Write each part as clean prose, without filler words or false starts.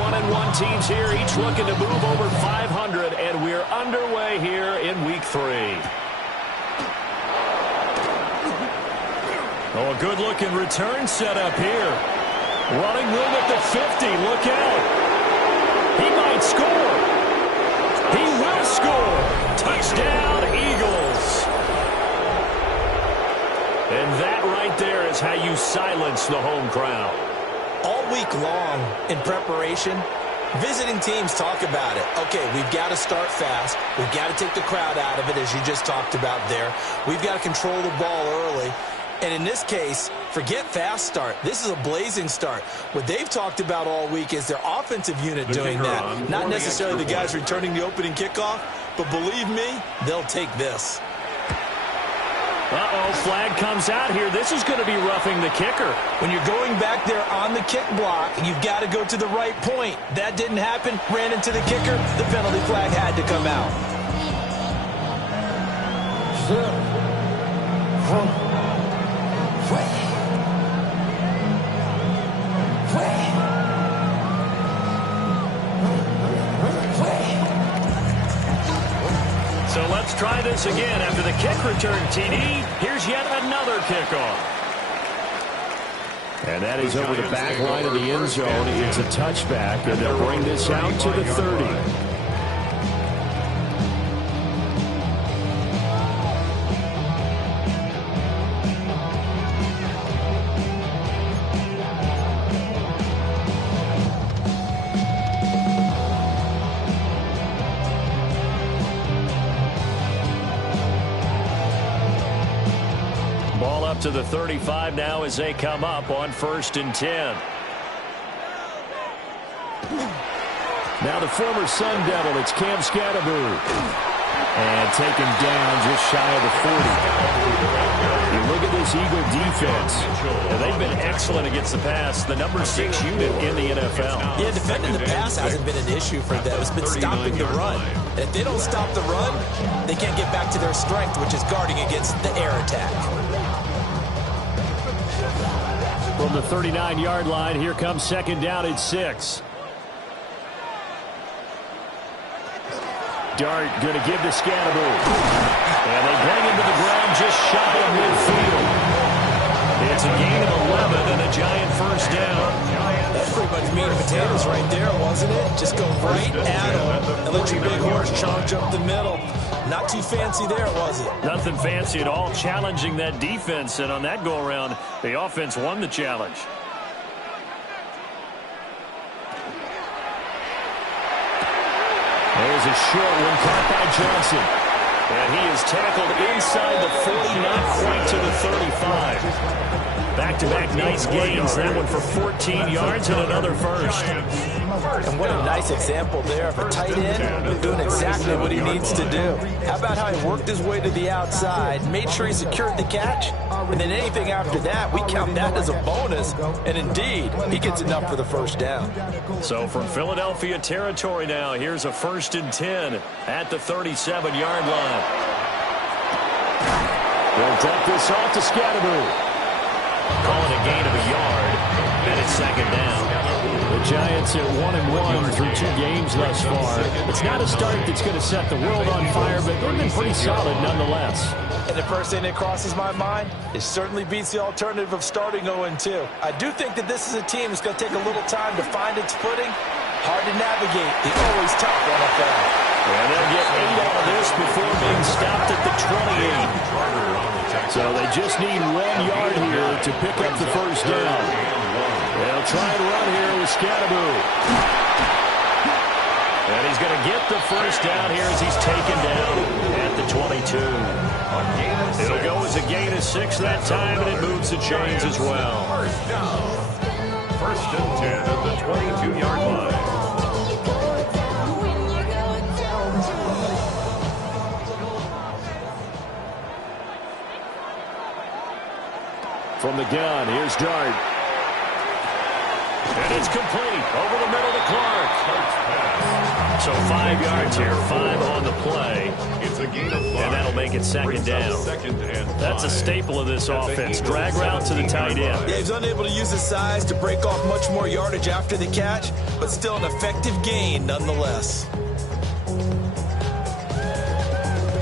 1-1 teams here, each looking to move over 500, and we're underway here in Week 3. Oh, a good-looking return set up here. Running room at the 50. Look out. He might score. He will score. Touchdown, Eagles. And that right there is how you silence the home crowd. All week long in preparation, visiting teams talk about it. Okay, we've got to start fast. We've got to take the crowd out of it, as you just talked about there. We've got to control the ball early. And in this case, forget fast start. This is a blazing start. What they've talked about all week is their offensive unit doing that. Not necessarily the guys returning the opening kickoff, but believe me, they'll take this. Uh-oh, flag comes out here. This is going to be roughing the kicker. When you're going back there on the kick block, you've got to go to the right point. That didn't happen. Ran into the kicker. The penalty flag had to come out. So let's try this again. After the kick return, TD, here's yet another kickoff. And that is over the back line of the end zone. It's a touchback, and they'll bring this out to the 30. To the 35 now as they come up on 1st and 10. Now the former Sun Devil, it's Cam Scatterbury. And taken down just shy of the 40. You look at this Eagle defense. And they've been excellent against the pass. The number 6 unit in the NFL. Yeah, defending the pass hasn't been an issue for them. It's been stopping the run. And if they don't stop the run, they can't get back to their strength, which is guarding against the air attack. From the 39-yard line, here comes 2nd down at 6. Dart going to give to Scatterbury. And they bring him to the ground just shy of midfield. It's a gain of 11 and a giant 1st down. That's pretty much meat and potatoes right there, wasn't it? Just go right at him and let your big horse charge up the middle. Not too fancy there, was it? Nothing fancy at all, challenging that defense. And on that go-around, the offense won the challenge. There's a short one caught by Johnson. And he is tackled inside the 40, not quite to the 35. Back-to-back nice gains. That one for 14 yards and another 1st. And what a nice example there of a tight end doing exactly what he needs to do. How about how he worked his way to the outside, made sure he secured the catch, and then anything after that, we count that as a bonus. And indeed, he gets enough for the 1st down. So from Philadelphia territory now, here's a 1st and 10 at the 37-yard line. They'll drop this off to Scatterbury. Calling a gain of a yard, and it's 2nd down. The Giants at 1-1 through 2 games thus far. It's not a start that's going to set the world on fire, but they've been pretty solid nonetheless. And the first thing that crosses my mind, it certainly beats the alternative of starting 0-2. I do think that this is a team that's going to take a little time to find its footing. Hard to navigate the always tough NFL. And they'll get 8 out of this before being stopped at the 28. So they just need 1 yard here to pick up the 1st down. They'll try and run here with Scatterbury. And he's going to get the 1st down here as he's taken down at the 22. It'll go as a gain of 6 that time, and it moves the chains as well. 1st and 10 at the 22-yard line. From the gun, here's Dart. And it's complete. Over the middle to Clark. So 5 yards here, 5 on the play. a gain of 5. And that'll make it second down. That's a staple of this offense. Drag route to the tight end. Yeah, he's unable to use his size to break off much more yardage after the catch, but still an effective gain nonetheless.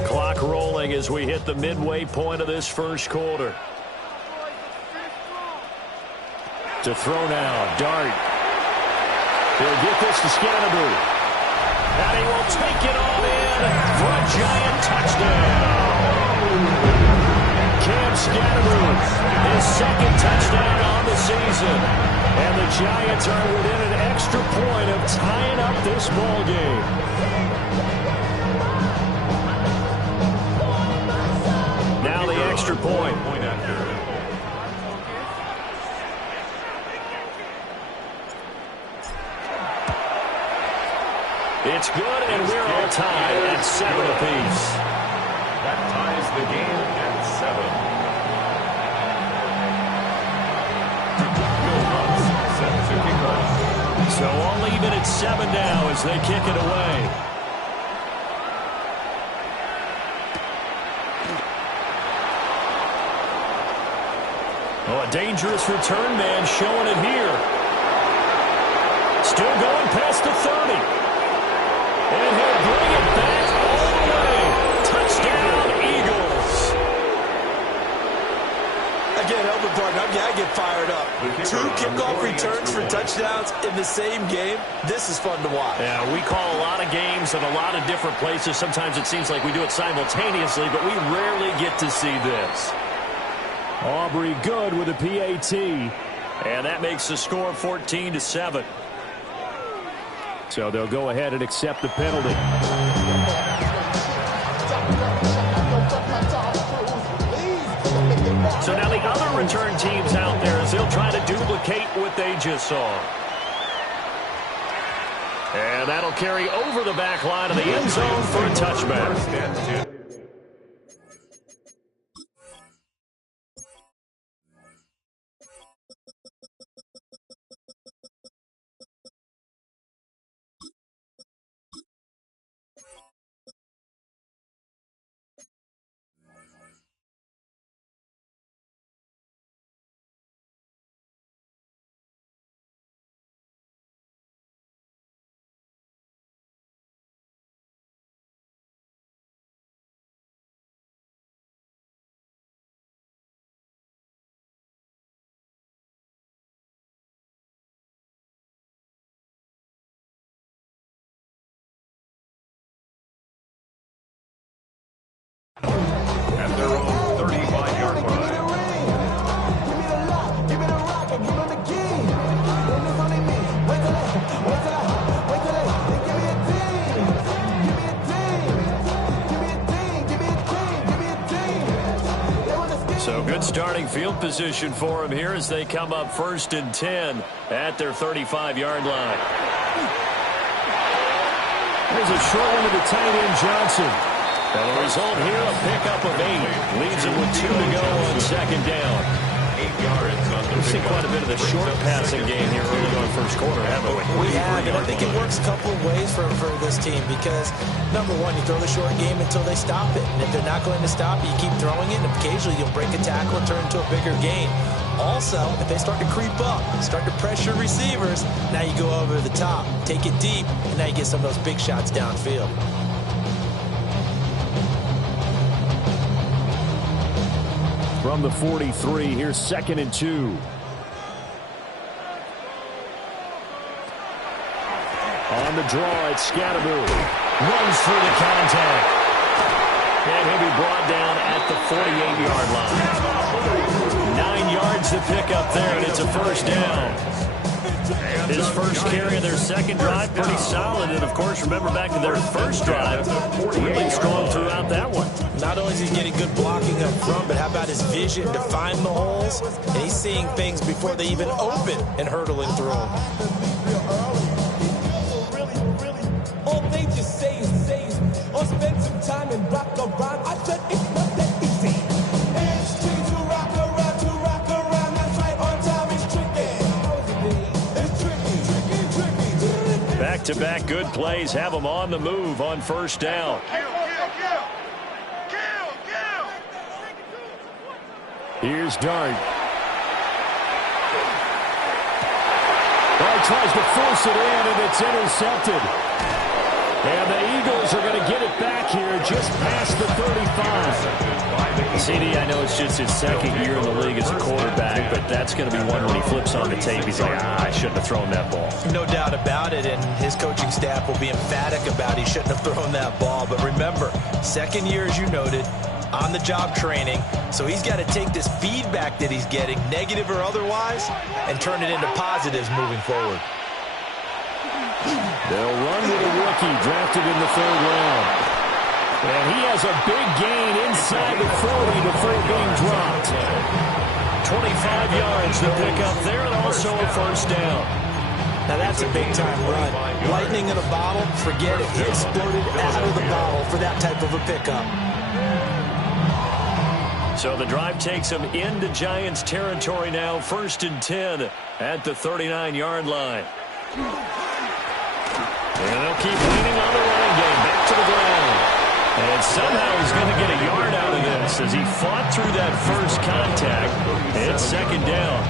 Clock rolling as we hit the midway point of this first quarter. To throw now, Dart. He'll get this to Scannaboo. And he will take it all in for a giant touchdown. Cam Scannaboo, his second touchdown on the season. And the Giants are within an extra point of tying up this ball game. Now the extra point. It's good, and we're all tied at 7 apiece. That ties the game at 7. Bill Lutz set to kick off. So all even at 7 now as they kick it away. Oh, a dangerous return man showing it here. Still going past the 30. And he'll bring it back all the way. Touchdown, Eagles. I can't help it, partner. I get fired up. 2 kickoff returns for touchdowns in the same game. This is fun to watch. Yeah, we call a lot of games in a lot of different places. Sometimes it seems like we do it simultaneously, but we rarely get to see this. Aubrey good with a PAT. And that makes the score 14-7. So they'll go ahead and accept the penalty. So now the other return teams out there as they'll try to duplicate what they just saw. And that'll carry over the back line of the end zone for a touchback. At their own 35-yard line. So good starting field position for them here as they come up 1st and 10 at their 35-yard line. There's a short one to the tight end, Johnson. And the result here, a pickup of 8. Leaves him with 2 to go on 2nd down. 8 yards on the We've seen quite a bit of the short passing game here early on first quarter, haven't we? We have, and I think it works a couple of ways for this team because, number one, you throw the short game until they stop it. And if they're not going to stop it, you keep throwing it, and occasionally you'll break a tackle and turn into a bigger gain. Also, if they start to creep up, start to pressure receivers, now you go over the top, take it deep, and now you get some of those big shots downfield. From the 43, here's 2nd and 2. On the draw, it's Scannaboo. Runs through the contact. And he'll be brought down at the 48-yard line. 9 yards to pick up there, and it's a 1st down. His first carry of their second drive, pretty solid. And, of course, remember back to their first drive, really strong throughout that one. Not only is he getting good blocking up front, but how about his vision to find the holes? And he's seeing things before they even open and hurdling through them. All they just say is, or spend some time and rock around. I said it's not that easy. It's tricky to rock around. That's right, on time is tricky. It's tricky. Back-to-back good plays have them on the move on 1st down. Here's Dart. Dart tries to force it in, and it's intercepted. And the Eagles are going to get it back here just past the 35. CD, I know it's just his second year in the league as a quarterback, but that's going to be one when he flips on the tape. He's like, I shouldn't have thrown that ball. No doubt about it, and his coaching staff will be emphatic about he shouldn't have thrown that ball. But remember, second year, as you noted, on-the-job training, so he's got to take this feedback that he's getting, negative or otherwise, and turn it into positives moving forward. They'll run with a rookie drafted in the 3rd round. And he has a big gain inside the 40 before being dropped. 25 yards to pick up there, and also a first down. Now that's a big-time run. Lightning in a bottle, forget it. He exploded out of the bottle for that type of a pickup. So the drive takes them into Giants territory now, 1st and 10 at the 39-yard line. And they'll keep leaning on the running game. Back to the ground. And somehow he's going to get a yard out of this as he fought through that first contact. It's 2nd down.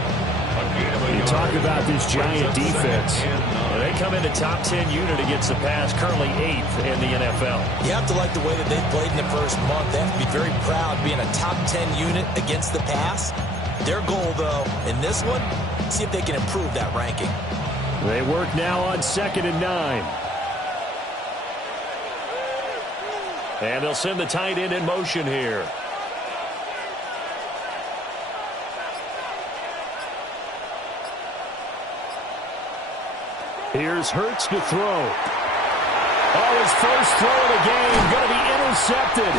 You talk about this Giant defense. And they come into top 10 unit against the pass, currently 8th in the NFL. You have to like the way that they've played in the first month. They have to be very proud being a top 10 unit against the pass. Their goal, though, in this one, see if they can improve that ranking. They work now on 2nd and 9. And they'll send the tight end in motion here. Here's Hurts to throw. Oh, his first throw of the game going to be intercepted.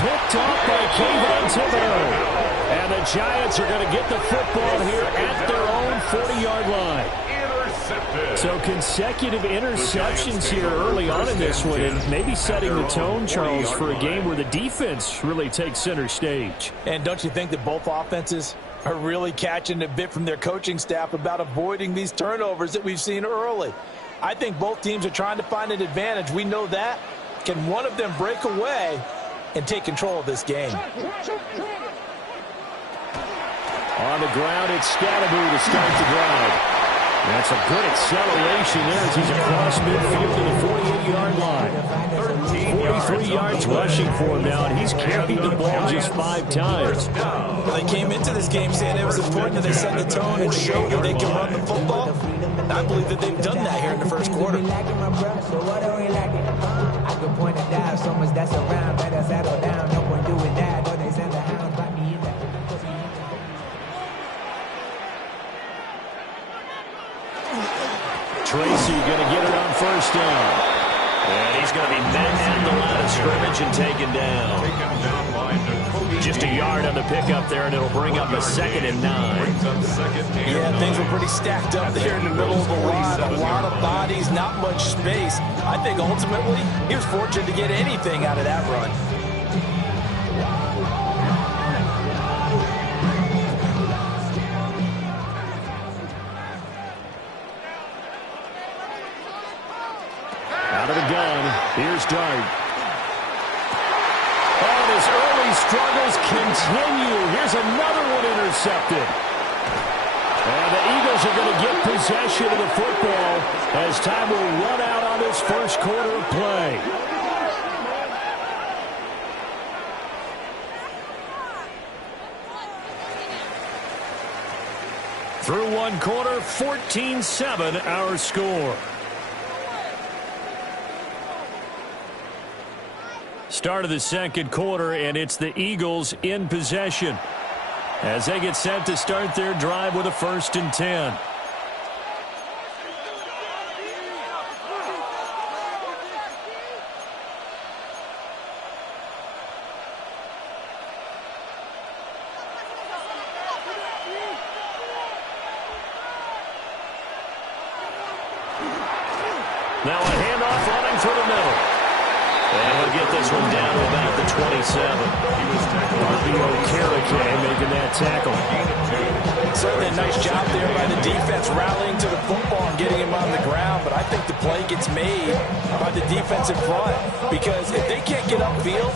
Picked off by Kayvon Thibodeau. And the Giants are going to get the football here at their own 40-yard line. So consecutive interceptions here early on in this one, and maybe setting the tone, Charles, for a game where the defense really takes center stage. And don't you think that both offenses are really catching a bit from their coaching staff about avoiding these turnovers that we've seen early? I think both teams are trying to find an advantage. We know that. Can one of them break away and take control of this game? On the ground, it's Scatterby to start the drive. That's a good acceleration there as he's across midfield to the 48-yard line. 43 yards rushing for him now, and he's carried the ball just 5 times. Well, they came into this game saying it was important that they set the tone and show that they can run the football. And I believe that they've done that here in the first quarter. I can point and dive so much that's around, better settle down. No point doing that, or they send the hounds by me in that. Tracy going to get it on first down. And he's going to be met at the line of scrimmage and taken down. Just a yard on the pickup there, and it'll bring up a 2nd and 9. Yeah, things were pretty stacked up there in the middle of the line. A lot of bodies, not much space. I think ultimately he was fortunate to get anything out of that run. Out of the gun, here's Dart. Oh, his early struggles continue. Here's another one intercepted. And the Eagles are going to get possession of the football as time will run out on this first quarter of play. Through one quarter, 14-7 our score. Start of the second quarter, and it's the Eagles in possession as they get set to start their drive with a 1st and 10. Now a handoff running for the middle. And he'll get this one down to about the 27. Fabio Carrique making that tackle. certainly a nice job there by the defense rallying to the football and getting him on the ground, but I think the play gets made by the defense in front because if they can't get upfield,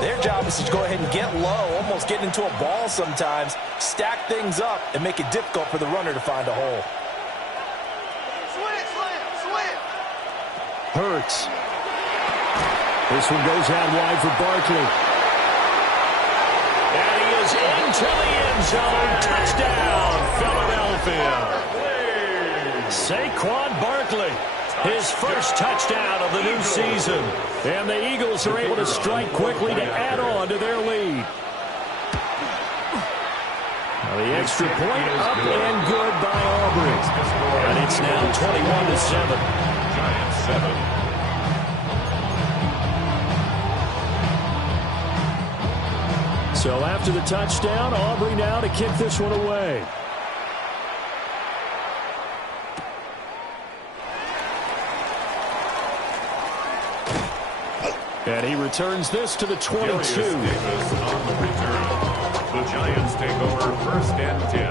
their job is to go ahead and get low, almost get into a ball sometimes, stack things up, and make it difficult for the runner to find a hole. Hurts. This one goes out wide for Barkley. And he is into the end zone. Touchdown, Philadelphia. Saquon Barkley, his first touchdown of the new season. And the Eagles are able to strike quickly to add on to their lead. Now the extra point up and good by Aubrey. And it's now 21-7. Giants 7. So after the touchdown, Aubrey now to kick this one away. And he returns this to the 22. On the return. The Giants take over 1st and 10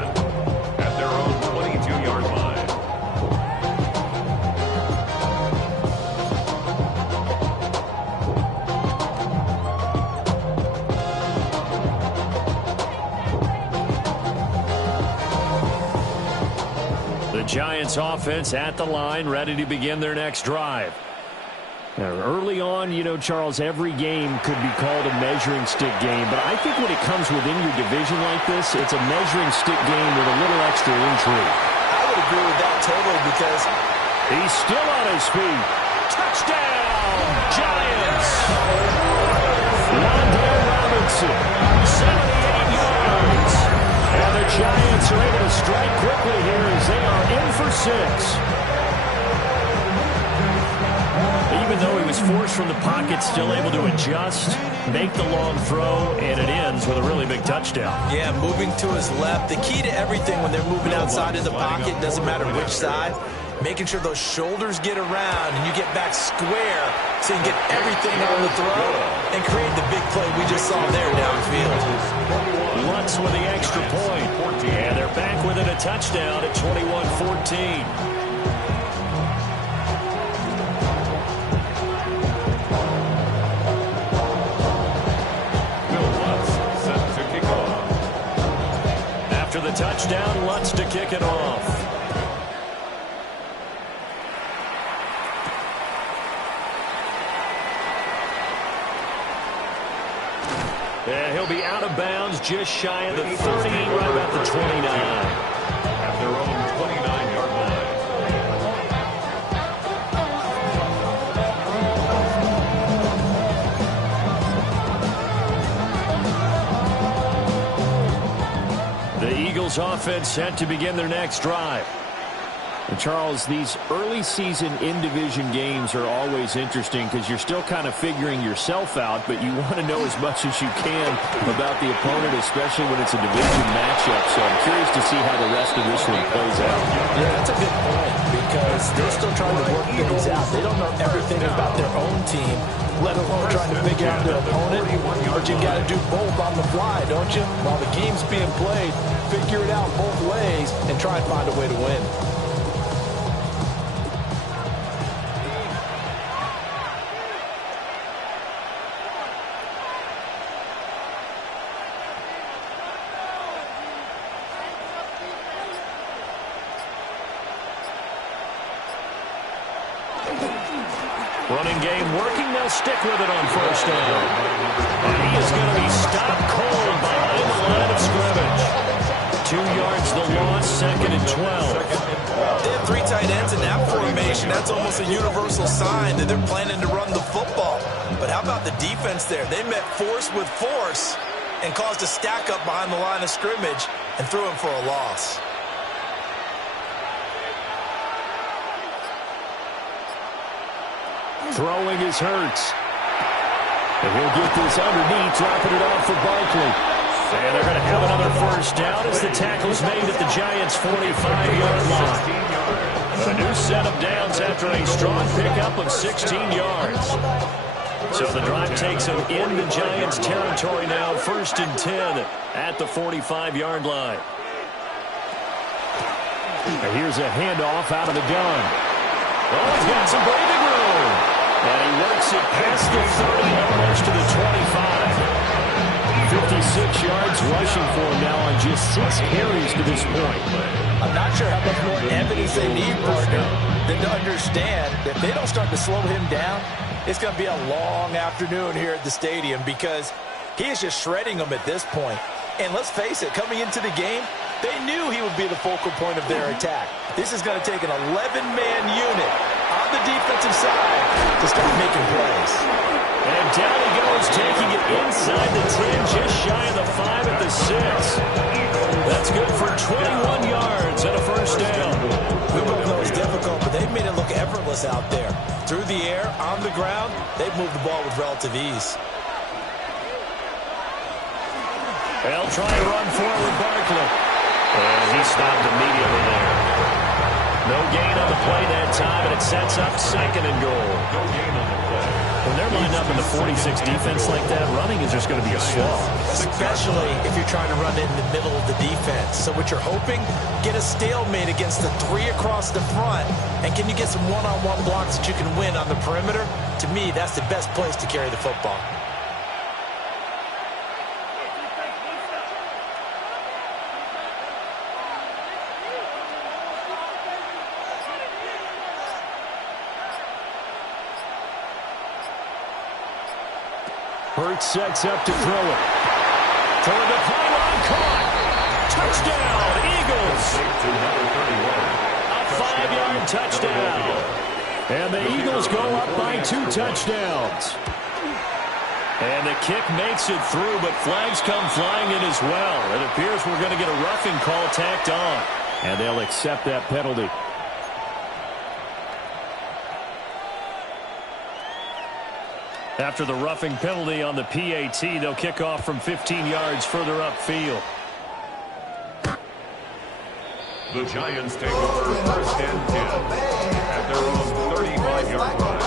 at their own 22-yard line. The Giants offense at the line, ready to begin their next drive. Now, early on, you know, Charles, every game could be called a measuring stick game, but I think when it comes within your division like this, it's a measuring stick game with a little extra intrigue. I would agree with that totally because he's still on his feet. Touchdown, Giants! Wandale Robinson, 78 yards. And the Giants are able to strike quickly here as they are in for 6. Even though he was forced from the pocket, still able to adjust, make the long throw, and it ends with a really big touchdown. Yeah, moving to his left. The key to everything when they're moving outside of the pocket, doesn't matter which side, making sure those shoulders get around and you get back square so you can get everything on the throw and create the big play we just saw there downfield. Lutz with the extra point. And they're back within a touchdown at 21-14. After the touchdown, Lutz to kick it off. And he'll be out of bounds just shy of the 30, right about the 29. At their own 29-yard line. The Eagles offense set to begin their next drive. And Charles, these early season in-division games are always interesting because you're still kind of figuring yourself out, but you want to know as much as you can about the opponent, especially when it's a division matchup. So I'm curious to see how the rest of this one plays out. Yeah, that's a good point because they're still trying to work things out. They don't know everything about their own team, let alone trying to figure out their opponent. But you've got to do both on the fly, don't you? While the game's being played, figure it out both ways and try and find a way to win. Running game working. They'll stick with it on 1st down. And he is going to be stopped cold behind the line of scrimmage. 2 yards the loss, 2nd and 12. They have 3 tight ends in that formation. That's almost a universal sign that they're planning to run the football. But how about the defense there? They met force with force and caused a stack up behind the line of scrimmage and threw him for a loss. Throwing is Hurts. And he'll get this underneath, dropping it off for Barkley. And they're going to have another 1st down as the tackle's made at the Giants' 45-yard line. A new set of downs after a strong pickup of 16 yards. So the drive takes them in the Giants' territory now, 1st and 10 at the 45-yard line. And here's a handoff out of the gun. Oh, he's got some breathing room. And he works it past the 30, almost to the 25. 56 yards rushing for him now on just 6 carries to this point. I'm not sure how much more evidence they need, partner, than to understand that if they don't start to slow him down, it's going to be a long afternoon here at the stadium because he is just shredding them at this point. And let's face it, coming into the game, they knew he would be the focal point of their attack. This is going to take an 11-man unit on the defensive side to start making plays. And down he goes, taking it inside the 10, just shy of the 5 at the 6. That's good for 21 yards and a first down. We both know it's difficult, but they've made it look effortless out there. Through the air, on the ground, they've moved the ball with relative ease. They'll try to run forward, Barkley. And he stopped immediately there. No gain on the play that time, and it sets up 2nd and goal. No gain on the play. When they're lined up in the 46 defense like that, running is just going to be a slog. Especially if you're trying to run it in the middle of the defense. So what you're hoping, get a stalemate against the 3 across the front. And can you get some one-on-one blocks that you can win on the perimeter? To me, that's the best place to carry the football. Hurts sets up to throw it. Toward the pylon, caught. Touchdown, Eagles. A 5-yard touchdown. And the Eagles go up by 2 touchdowns. And the kick makes it through, but flags come flying in as well. It appears we're going to get a roughing call tacked on. And they'll accept that penalty. After the roughing penalty on the PAT, they'll kick off from 15 yards further upfield. The Giants take over 1st and 10 at their own 35-yard line.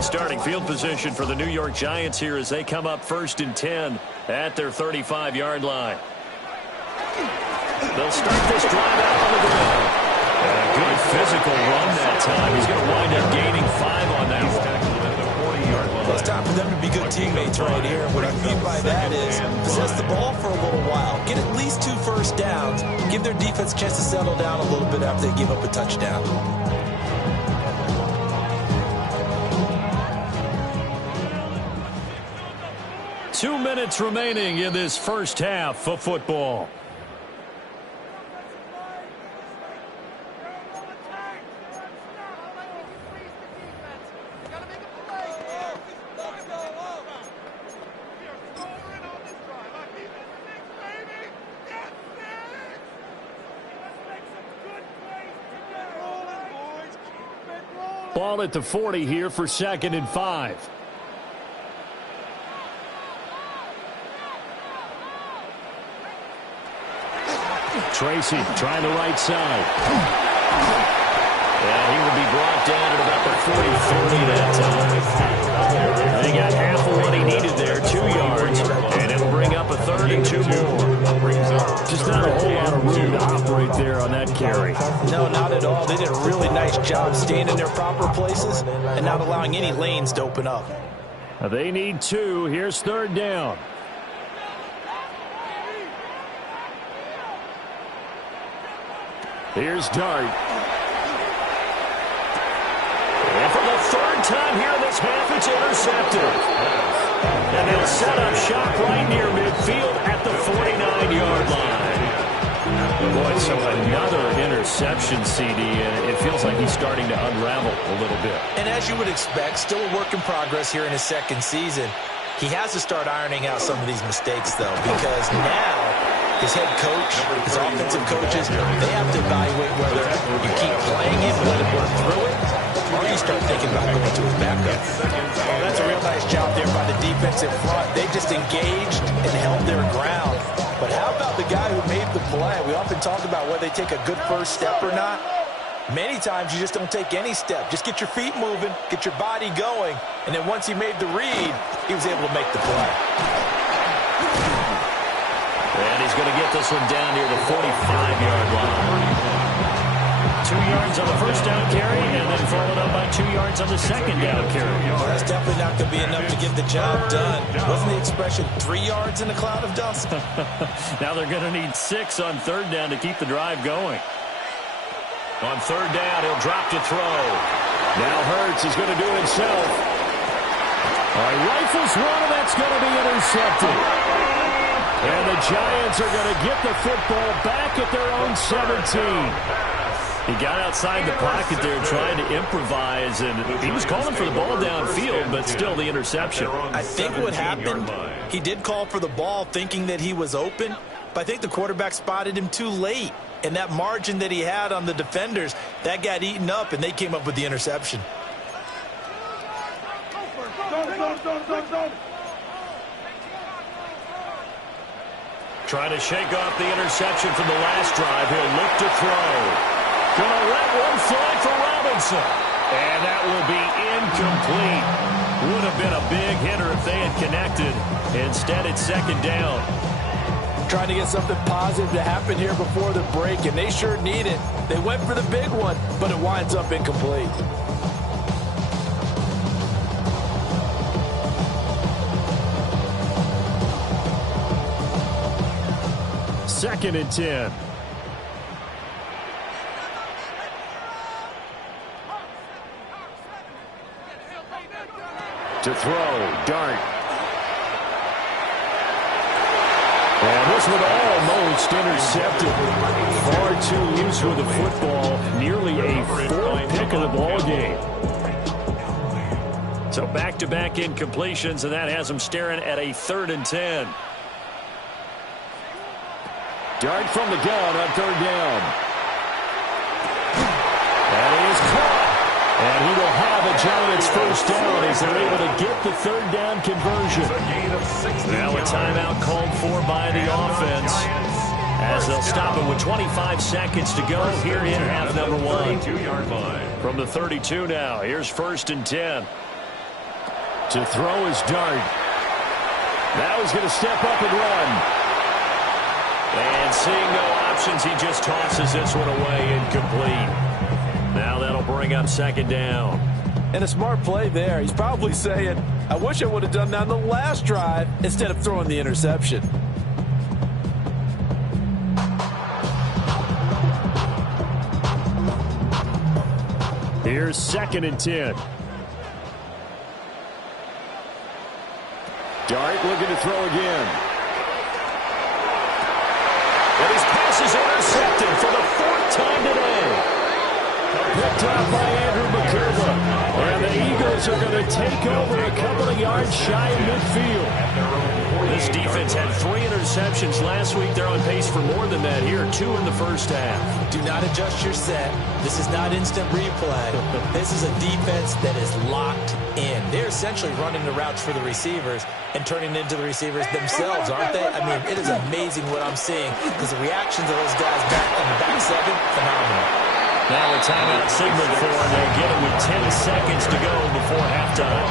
Starting field position for the New York Giants here as they come up 1st and 10 at their 35-yard line. They'll start this drive out on the ground. And a good physical run that time. He's going to wind up gaining 5 on that one. Well, it's time for them to be good teammates right here. What I mean by that is possess the ball for a little while. Get at least 2 first downs. Give their defense a chance to settle down a little bit after they give up a touchdown. 2 minutes remaining in this first half of football. Ball at the 40 here for 2nd and 5. Tracy trying the right side. And he will be brought down at about the 40-30 that time. They got half of what he needed there, 2 yards, and it'll bring up a 3rd and 2 more. Just not a whole lot of room to operate there on that carry. No, not at all. They did a really nice job staying in their proper places and not allowing any lanes to open up. They need 2. Here's 3rd down. Here's Dart. And for the 3rd time here in this half, it's intercepted. And they'll set up shop right near midfield at the 49-yard line. Boy, so another interception, CD, and it feels like he's starting to unravel a little bit. And as you would expect, still a work in progress here in his 2nd season. He has to start ironing out some of these mistakes, though, because now his head coach, his offensive coaches, they have to evaluate whether you keep playing him, let him work through it, or you start thinking about going to his backup. Oh, that's a real nice job there by the defense in front. They just engaged and held their ground. But how about the guy who made the play? We often talk about whether they take a good first step or not. Many times you just don't take any step. Just get your feet moving, get your body going, and then once he made the read, he was able to make the play. And he's going to get this one down near the 45-yard line. 2 yards on the first down carry, and then followed up by 2 yards on the second down carry. Well, that's definitely not going to be enough to get the job done. Wasn't the expression 3 yards in a cloud of dust? Now they're going to need 6 on third down to keep the drive going. On third down, he'll drop to throw. Now Hurts is going to do it himself. Rifles one, and that's going to be intercepted. And the Giants are going to get the football back at their own 17. He got outside the pocket there trying to improvise, and he was calling for the ball downfield, but still the interception. I think what happened, he did call for the ball thinking that he was open, but I think the quarterback spotted him too late. And that margin that he had on the defenders, that got eaten up, and they came up with the interception. Trying to shake off the interception from the last drive. He'll look to throw. Going to let one fly for Robinson. And that will be incomplete. Would have been a big hitter if they had connected. Instead, it's second down. Trying to get something positive to happen here before the break, and they sure need it. They went for the big one, but it winds up incomplete. Second and 10. To throw, Dart. And this one almost intercepted. Far too loose with the football. Nearly a fourth pick of the ball game. So back-to-back incompletions, and that has them staring at a 3rd and 10. Dart from the gun on third down. And he is caught. And he will have a Giants first down as they're able to get the third down conversion. Now a timeout called for by the offense as they'll stop it with 25 seconds to go here in half number 1. From the 32 now, here's 1st and 10. To throw is Dart. Now he's going to step up and run. And seeing no options, he just tosses this one away, incomplete. Now that'll bring up second down. And a smart play there. He's probably saying, I wish I would have done that on the last drive instead of throwing the interception. Here's 2nd and 10. Dart looking to throw again. And his pass is intercepted for the 4th time today. Picked up by Andrew McCurva. And the Eagles are going to take over a couple of yards shy of midfield. This defense had 3 interceptions last week. They're on pace for more than that here. 2 in the first half. Do not adjust your set. This is not instant replay. This is a defense that is locked in. They're essentially running the routes for the receivers and turning into the receivers themselves, aren't they? I mean, it is amazing what I'm seeing because the reactions of those guys back in the back 7, phenomenal. Now a timeout signaled for, and they'll get it with 10 seconds to go before halftime.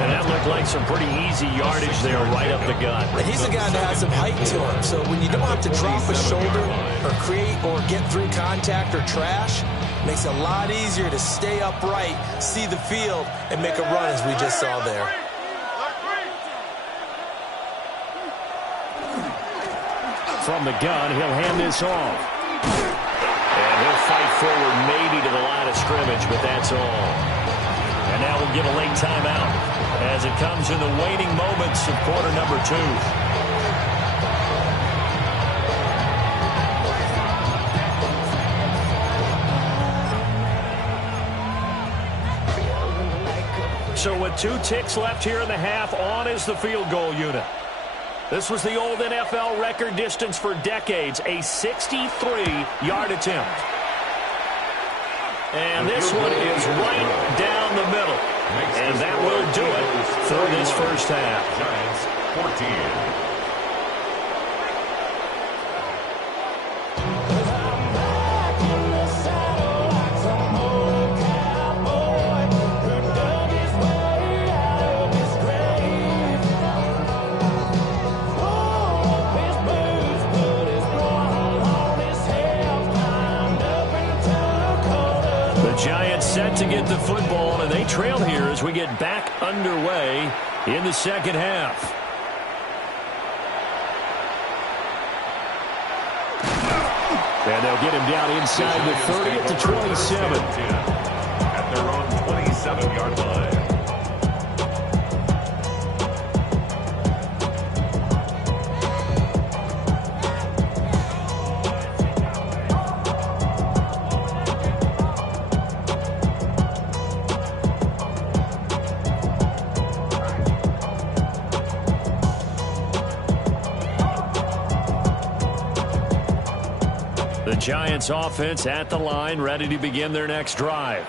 And that looked like some pretty easy yardage there right up the gut. And he's a guy that has some height to him, so when you don't have to drop a shoulder or create or get through contact or trash, it makes it a lot easier to stay upright, see the field, and make a run as we just saw there. From the gun, he'll hand this off. And he'll fight forward maybe to the line of scrimmage, but that's all. And now we'll get a late timeout as it comes in the waning moments of quarter number 2. So with 2 ticks left here in the half, on is the field goal unit. This was the old NFL record distance for decades, a 63-yard attempt. And this one is right down the middle. And that will do it for this first half. Giants 14. Set to get the football, and they trail here as we get back underway in the second half. And they'll get him down inside the 30 at the 27. At their own 27-yard line. Giants offense at the line, ready to begin their next drive.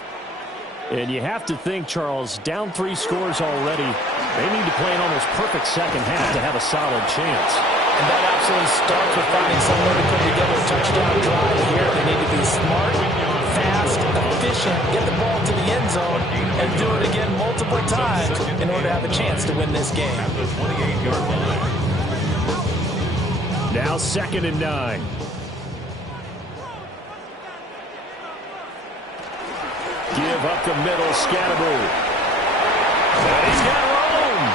And you have to think, Charles, down 3 scores already. They need to play an almost perfect second half to have a solid chance. And that absolutely starts with finding some way to put together a touchdown drive here. They need to be smart, fast, efficient, get the ball to the end zone, and do it again multiple times in order to have a chance to win this game. At the 28-yard line. Now 2nd and 9. Give up the middle, Scatteroo. And he's got room.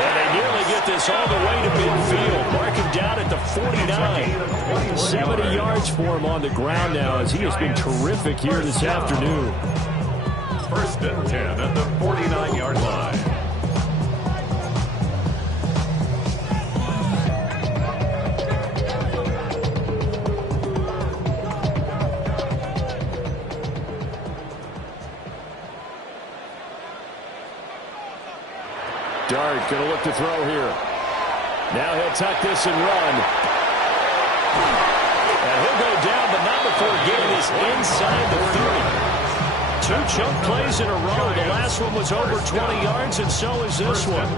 And they nearly get this all the way to midfield. Mark him down at the 49. 70 yards for him on the ground now as he has been terrific here this afternoon. 1st and 10 at the 49-yard line. Dart going to look to throw here. Now he'll tuck this and run. And he'll go down, but not before getting this inside the 30. 2 chunk plays in a row. The last one was over 20 yards, and so is this one.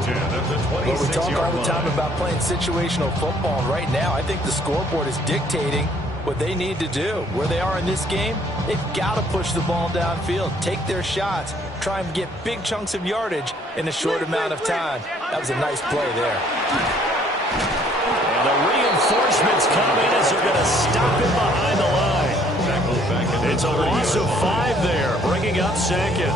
Well, we talk all the time about playing situational football, and right now I think the scoreboard is dictating what they need to do. Where they are in this game, they've got to push the ball downfield, take their shots, try and get big chunks of yardage in a short amount of time. That was a nice play there. And the reinforcements come in as they're going to stop him behind the line. It's a loss of 5 there, bringing up 2nd.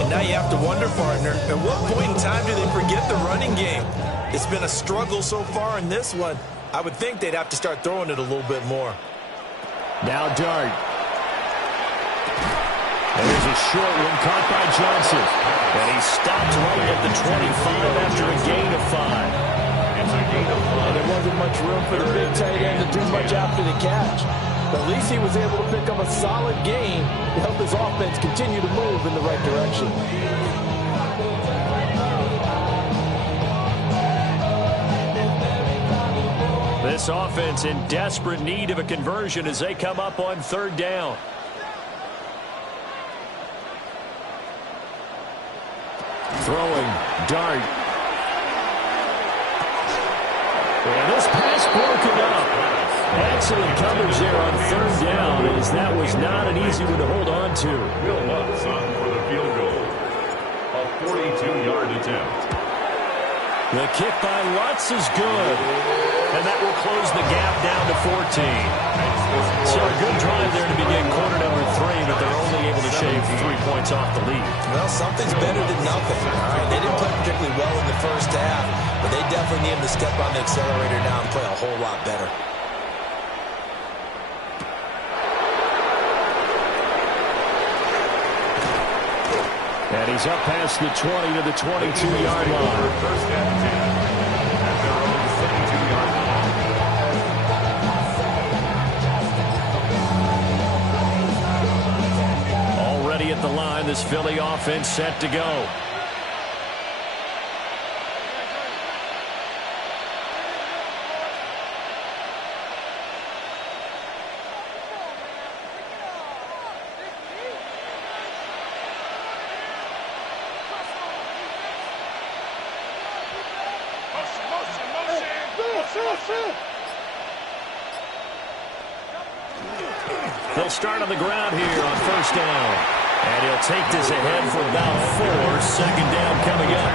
And now you have to wonder, partner, at what point in time do they forget the running game? It's been a struggle so far in this one. I would think they'd have to start throwing it a little bit more. Now Dart. And there's a short one caught by Johnson. And he stopped right at the 25 after a gain of 5. It's a gain of 5. There wasn't much room for the big tight end to do much after the catch. But at least he was able to pick up a solid gain to help his offense continue to move in the right direction. This offense in desperate need of a conversion as they come up on 3rd down. Throwing, Dart. And this pass broken up. Excellent coverage there on 3rd down, as that was not an easy one to hold on to. Will Lutz on for the field goal. A 42-yard attempt. The kick by Lutz is good. And that will close the gap down to 14. So a good drive there to begin quarter number 3, but they're only able to shave 3 points off the lead. Well, something's better than nothing. All right, they didn't play particularly well in the first half, but they definitely need him to step on the accelerator now and play a whole lot better. And he's up past the 20 to the 22-yard line. 1st and 10 at their own 22-yard line. Already at the line, this Philly offense set to go. They'll start on the ground here on first down. And he'll take this ahead for about 4. Second down coming up.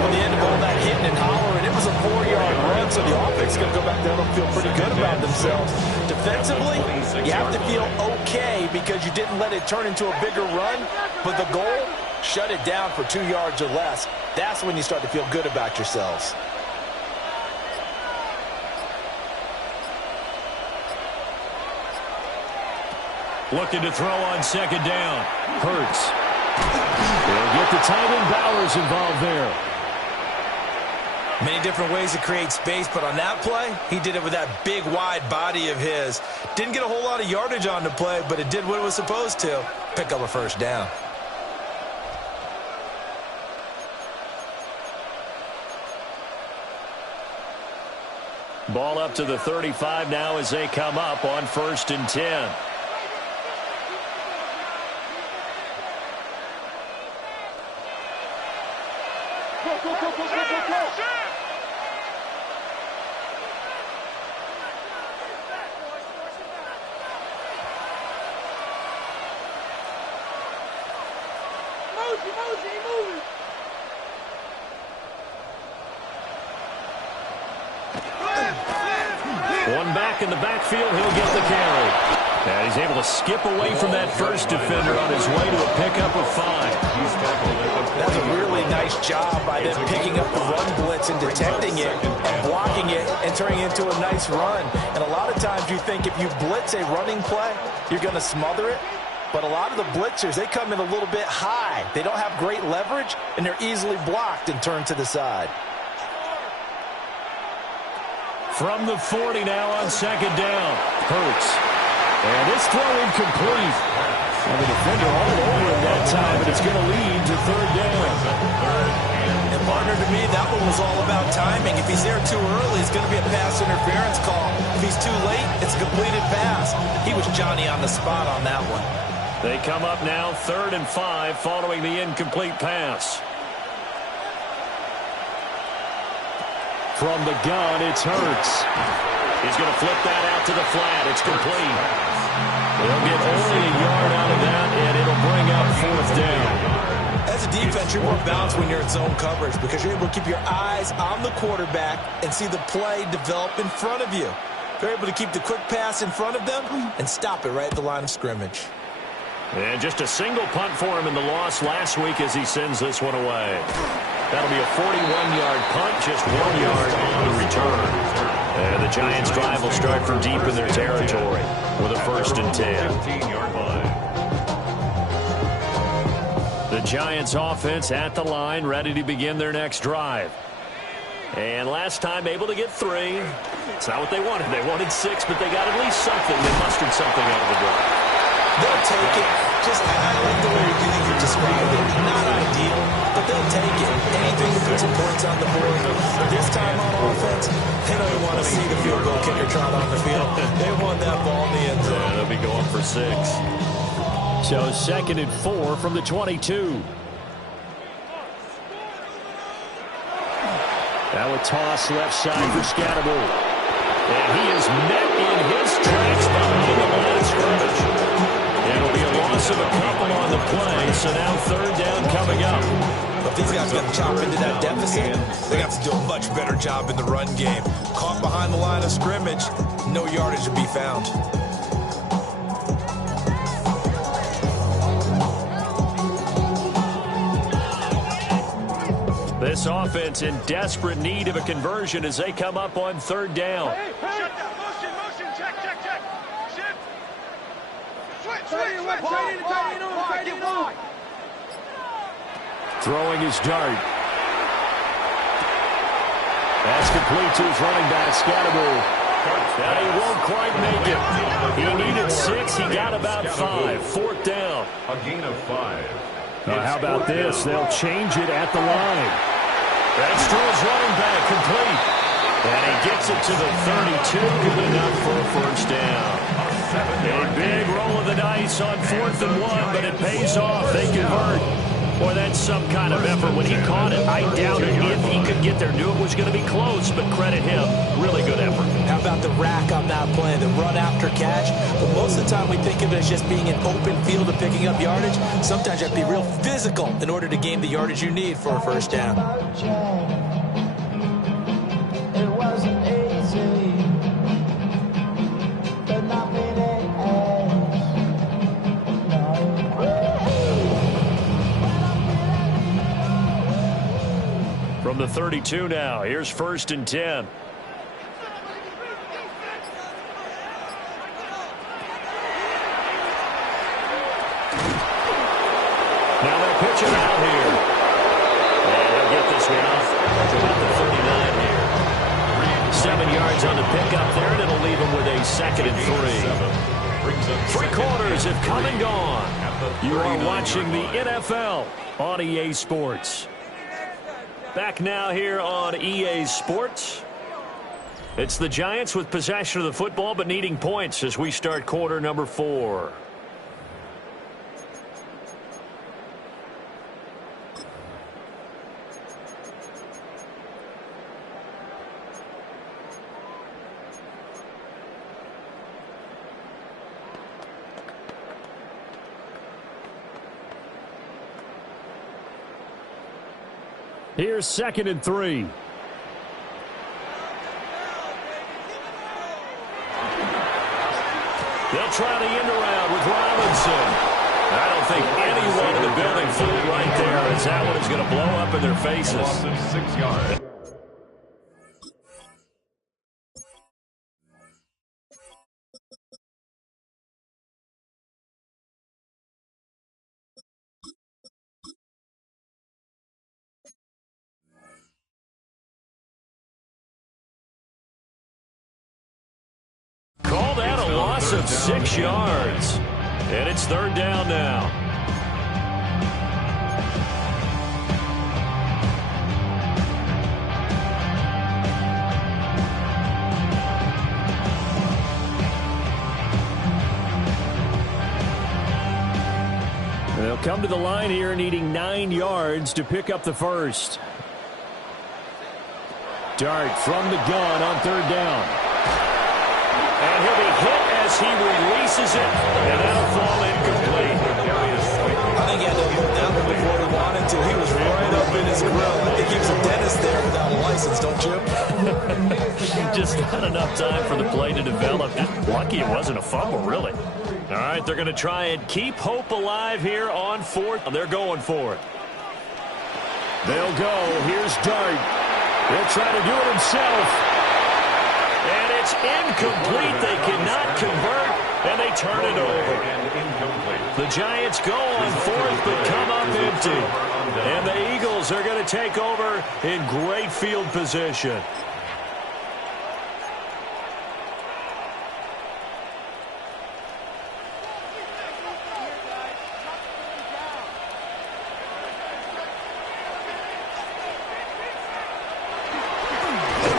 On the end of all that hitting and hollering, it was a 4-yard run, so the offense is going to go back down and feel pretty good about themselves. Defensively, you have to feel okay because you didn't let it turn into a bigger run, but the goal, shut it down for 2 yards or less. That's when you start to feel good about yourselves. Looking to throw on second down. Hurts. They'll get the tight end Bowers involved there. Many different ways to create space, but on that play, he did it with that big, wide body of his. Didn't get a whole lot of yardage on the play, but it did what it was supposed to. Pick up a first down. Ball up to the 35 now as they come up on 1st and 10. One back in the backfield, he'll get the carry. And he's able to skip away from that first defender on his way to a pickup of 5. That's a really nice job by them picking up the run blitz and detecting it and blocking it and turning it into a nice run. And a lot of times you think if you blitz a running play, you're going to smother it. But a lot of the blitzers, they come in a little bit high. They don't have great leverage, and they're easily blocked and turned to the side. From the 40 now on second down. Hurts. And this throw incomplete. And the defender all over him that time, and it's going to lead to third down. And partner, to me, that one was all about timing. If he's there too early, it's going to be a pass interference call. If he's too late, it's a completed pass. He was Johnny on the spot on that one. They come up now 3rd and 5 following the incomplete pass. From the gun, it's Hurts. He's going to flip that out to the flat. It's complete. They'll get only a yard out of that, and it'll bring up 4th down. As a defense, you're more balanced when you're in zone coverage because you're able to keep your eyes on the quarterback and see the play develop in front of you. They're able to keep the quick pass in front of them and stop it right at the line of scrimmage. And just a single punt for him in the loss last week as he sends this one away. That'll be a 41-yard punt, just 1 yard on the return. And the Giants' drive will start from deep in their territory with a 1st and 10. 15-yard line. The Giants' offense at the line, ready to begin their next drive. And last time able to get 3. It's not what they wanted. They wanted 6, but they got at least something. They mustered something out of the drive. They'll take it. Just, I like the way you described it. Not ideal, but they'll take it. Anything to put some points on the board. But this time on offense, they don't even want to see the field goal kicker trot on the field. They want that ball in the end zone. Yeah, they'll be going for 6. So 2nd and 4 from the 22. Now a toss left side for Scatterbull. And he is met in his tracks behind the line of scrimmage. It'll be a loss of a couple on the play, so now 3rd down coming up. If these guys got to chop into that deficit, they got to do a much better job in the run game. Caught behind the line of scrimmage, no yardage to be found. This offense in desperate need of a conversion as they come up on 3rd down. Shut down. Motion. Check. Shift. Switch. Throwing his dart. That's complete to his running back, Scatterbull. Now he won't quite make it. He needed 6. He got about 5. 4th down. A gain of 5. Now, how about this? They'll change it at the line. That's to his running back, complete. And he gets it to the 32. Good enough for a 1st down. A big roll of the dice on 4th and 1, but it pays off. They convert. Boy, that's some kind of effort. When he caught it, I doubted if he could get there. Knew it was going to be close, but credit him. Really good effort. How about the rack on that play, the run after catch? But most of the time we think of it as just being an open field and picking up yardage. Sometimes you have to be real physical in order to gain the yardage you need for a first down. It wasn't easy, but nothing From the 32 now, here's 1st and 10. Now they'll pitch it out here. And he'll get this one off to about the 39 here. 7 yards on the pickup there, and it'll leave him with a 2nd and 3. 3 quarters have come and gone. You are watching the NFL on EA Sports. Back now here on EA Sports. It's the Giants with possession of the football but needing points as we start quarter number 4. Here's 2nd and 3. They'll try the end around with Robinson. I don't think anyone in the building fooled right there, as that one is going to blow up in their faces. Loss of 6 yards. Call that a loss of 6 yards. And it's 3rd down now. They'll come to the line here needing 9 yards to pick up the first. Dart from the gun on 3rd down. And he'll be hit as he releases it, and that'll fall incomplete. I think he had to look down there before he wanted to. He was right up in his grill. I think he was a dentist there without a license, don't you? Just not enough time for the play to develop. Just lucky it wasn't a fumble, really. All right, they're going to try and keep hope alive here on 4th. They're going for it. They'll go. Here's Dart. He'll try to do it himself. And it's incomplete. They cannot convert, and they turn it over. The Giants go on 4th, but come up empty. And the Eagles are going to take over in great field position.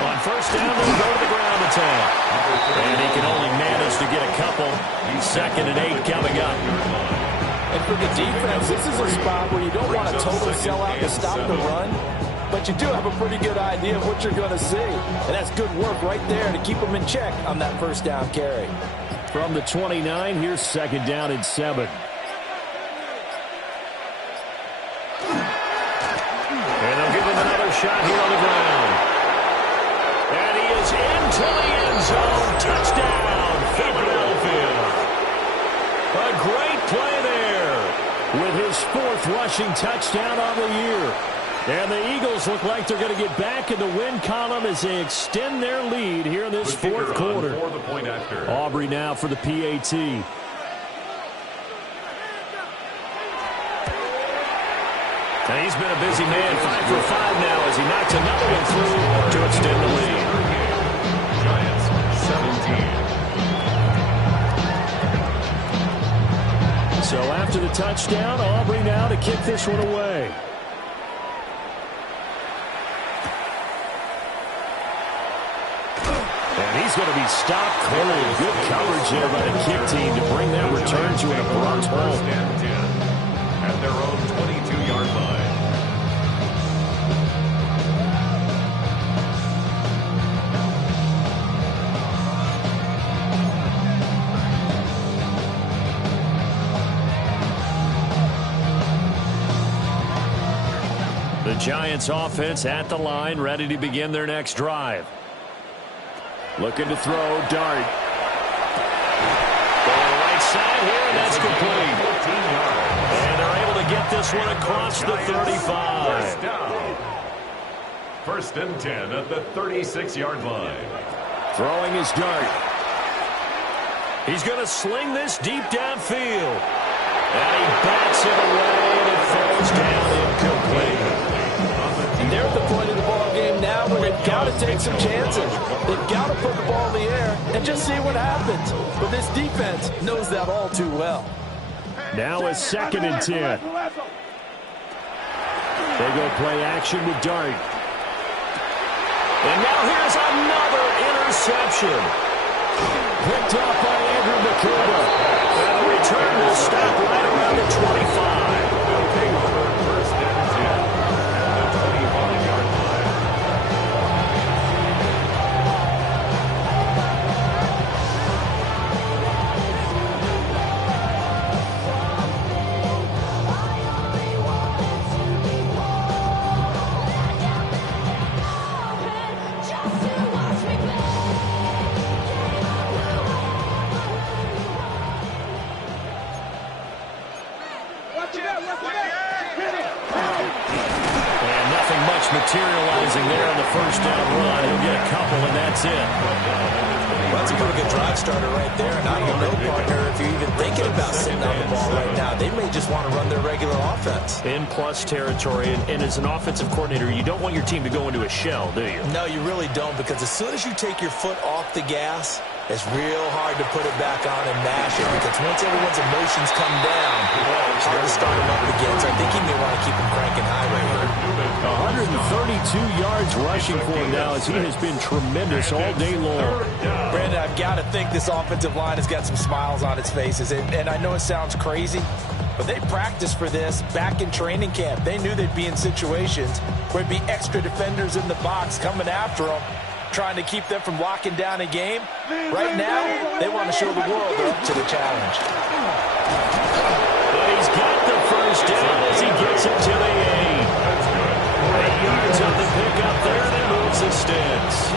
On 1st down, they'll go to the ground attack. And he can only manage to get a couple. 2nd and 8 coming up. And for the defense, this is a spot where you don't want to totally sell out to stop the run, but you do have a pretty good idea of what you're going to see. And that's good work right there to keep them in check on that 1st down carry. From the 29, here's 2nd down and 7. And they'll give him another shot here on the ground. And he is into the end zone. Touchdown, Philadelphia. A great play there with his 4th rushing touchdown on the year. And the Eagles look like they're going to get back in the win column as they extend their lead here in this 4th quarter. For the point after. Aubrey now for the PAT. And he's been a busy man, 5 for 5 now as he knocks another one through to extend the lead. Giants 17. So after the touchdown, Aubrey now to kick this one away. And he's going to be stopped cold. Good coverage there by the kick team to bring that return to an abrupt halt. At their own 22-yard line. Giants offense at the line, ready to begin their next drive. Looking to throw, Dart. Going to the right side here, and that's complete. And they're able to get this one across the 35. First down. First and 10 at the 36-yard line. Throwing his Dart. He's going to sling this deep downfield. And he bats it away, and it falls down incomplete. And they're at the point of the ball game now where they've got to take some chances. They've got to put the ball in the air and just see what happens. But this defense knows that all too well. Now it's 2nd and 10. They go play action with Dart. And now here's another interception. Picked up by Andrew McCullough. And the return will stop right around the 25. First and 10 at the 25-yard line. Materializing there on the first down run. He'll get a couple, and that's it. Well, that's a pretty good drive starter right there. And I don't know, partner, if you're even thinking about sitting on the ball right now. They may just want to run their regular offense. In plus territory, and as an offensive coordinator, you don't want your team to go into a shell, do you? No, you really don't, because as soon as you take your foot off the gas, it's real hard to put it back on and mash it, because once everyone's emotions come down, it's hard to start them up again. So I think he may want to keep them cranking high right here. 132 yards rushing for him now, as he has been tremendous all day long. Brandon, I've got to think this offensive line has got some smiles on its faces. And I know it sounds crazy, but they practiced for this back in training camp. They knew they'd be in situations where there'd be extra defenders in the box coming after them, trying to keep them from locking down a game. Right now, they want to show the world they're up to the challenge. But he's got the first down as he gets it to the 8. 8 yards on the pickup there, and it moves the sticks. I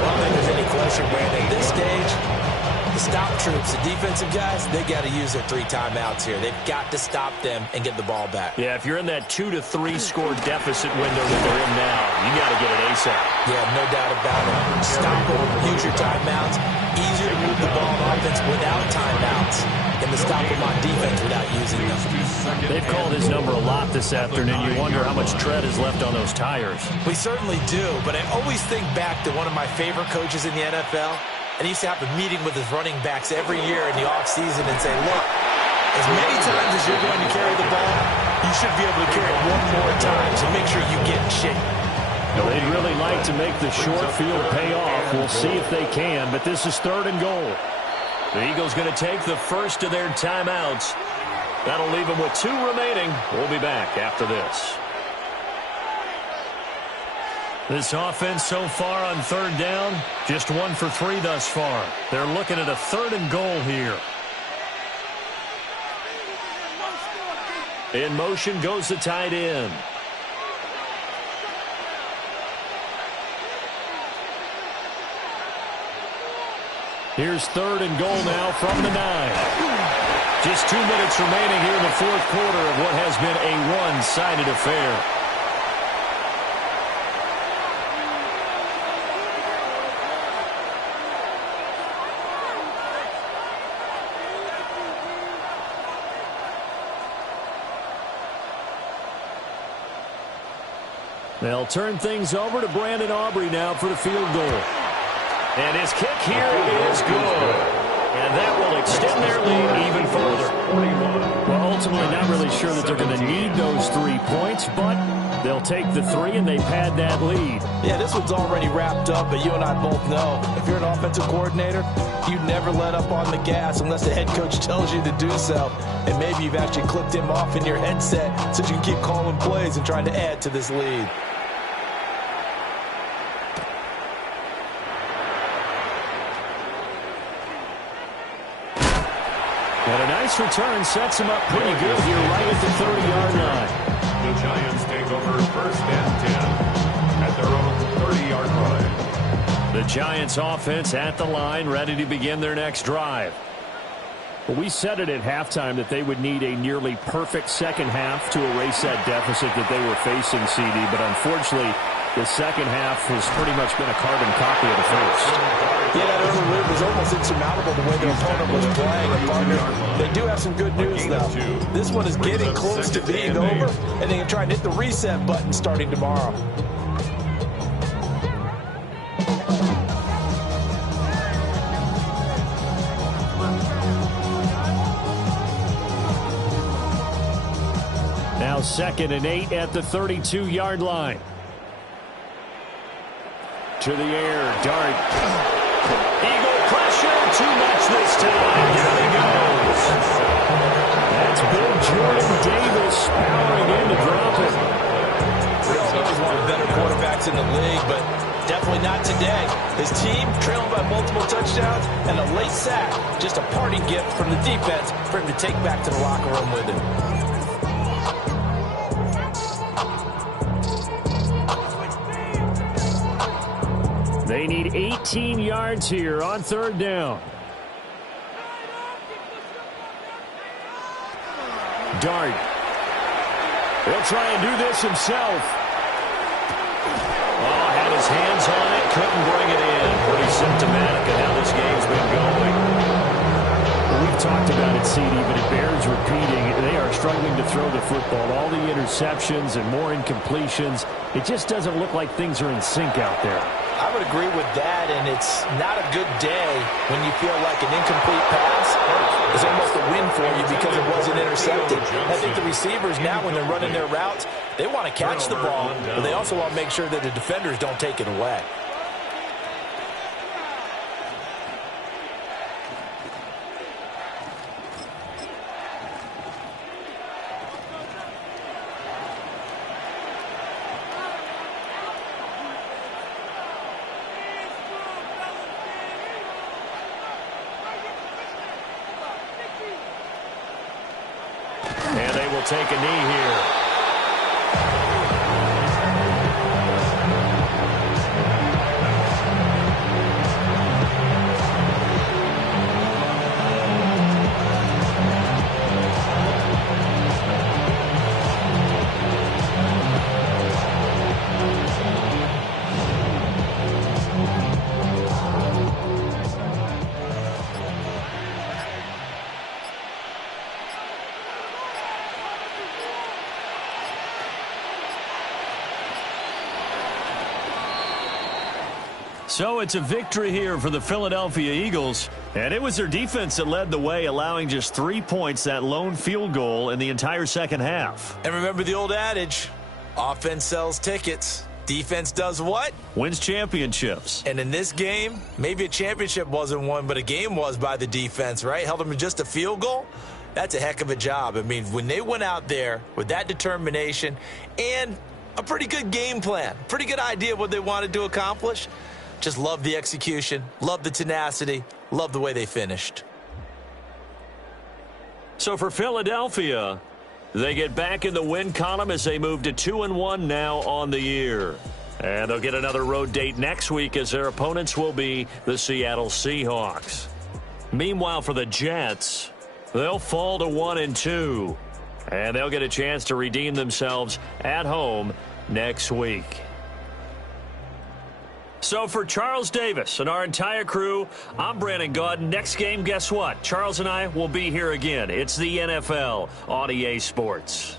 don't think there's any question, Brandon. At this stage, the stop troops, the defensive guys, they got to use their 3 timeouts here. They've got to stop them and get the ball back. Yeah, if you're in that 2 to 3 score deficit window that they're in now, you got to get it ASAP. Yeah, no doubt about it. Stop them, use your timeouts. Easier to move the ball on offense without timeouts than to stop them on defense without using them. They've called his number a lot this afternoon. You wonder how much tread is left on those tires. We certainly do, but I always think back to one of my favorite coaches in the NFL, and he used to have a meeting with his running backs every year in the offseason and say, look, as many times as you're going to carry the ball, you should be able to carry it one more time, so make sure you get in shape. They'd really like to make the short field pay off. We'll see if they can, but this is 3rd and goal. The Eagles going to take the first of their timeouts. That'll leave them with 2 remaining. We'll be back after this. This offense so far on 3rd down, just 1 for 3 thus far. They're looking at a 3rd and goal here. In motion goes the tight end. Here's 3rd and goal now from the 9. Just 2 minutes remaining here in the 4th quarter of what has been a one-sided affair. They'll turn things over to Brandon Aubrey now for the field goal. And his kick here is good. And that will extend their lead even further. Well, ultimately not really sure that they're going to need those 3 points, but they'll take the 3 and they pad that lead. Yeah, this one's already wrapped up, but you and I both know if you're an offensive coordinator, you never let up on the gas unless the head coach tells you to do so. And maybe you've actually clipped him off in your headset so you can keep calling plays and trying to add to this lead. And a nice return sets him up pretty good here right at the 30-yard line. The Giants take over first and 10 at their own 30-yard line. The Giants offense at the line, ready to begin their next drive. Well, we said it at halftime that they would need a nearly perfect second half to erase that deficit that they were facing, CD. But unfortunately, the second half has pretty much been a carbon copy of the first. Yeah, that early lead was almost insurmountable the way their opponent was playing. And partner, they do have some good news, though. This one is getting close to being over, and they can try and hit the reset button starting tomorrow. Now 2nd and 8 at the 32-yard line. To the air, Dart. Eagle pressure, too much this time. There he goes. That's Big Jordan Davis powering in to drop it. He's one of the better quarterbacks in the league, but definitely not today. His team trailing by multiple touchdowns and a late sack. Just a parting gift from the defense for him to take back to the locker room with him. They need 18 yards here on 3rd down. Dart. He'll try and do this himself. Oh, had his hands on it, couldn't bring it in. Pretty symptomatic of how this game's been going. Well, we've talked about it, CD, but it bears repeating. They are struggling to throw the football. All the interceptions and more incompletions. It just doesn't look like things are in sync out there. I would agree with that, and it's not a good day when you feel like an incomplete pass is almost a win for you because it wasn't intercepted. I think the receivers now, when they're running their routes, they want to catch the ball, but they also want to make sure that the defenders don't take it away. And they will take a knee here. So it's a victory here for the Philadelphia Eagles, and it was their defense that led the way, allowing just 3 points, that lone field goal in the entire second half. And remember the old adage, offense sells tickets. Defense does what? Wins championships. And in this game, maybe a championship wasn't won, but a game was by the defense, right? Held them to just a field goal. That's a heck of a job. I mean, when they went out there with that determination and a pretty good game plan, pretty good idea of what they wanted to accomplish, just love the execution, love the tenacity, love the way they finished. So for Philadelphia, they get back in the win column as they move to 2-1 now on the year. And they'll get another road date next week as their opponents will be the Seattle Seahawks. Meanwhile, for the Jets, they'll fall to 1-2. And they'll get a chance to redeem themselves at home next week. So for Charles Davis and our entire crew, I'm Brandon Gaudin. Next game, guess what? Charles and I will be here again. It's the NFL on EA Sports.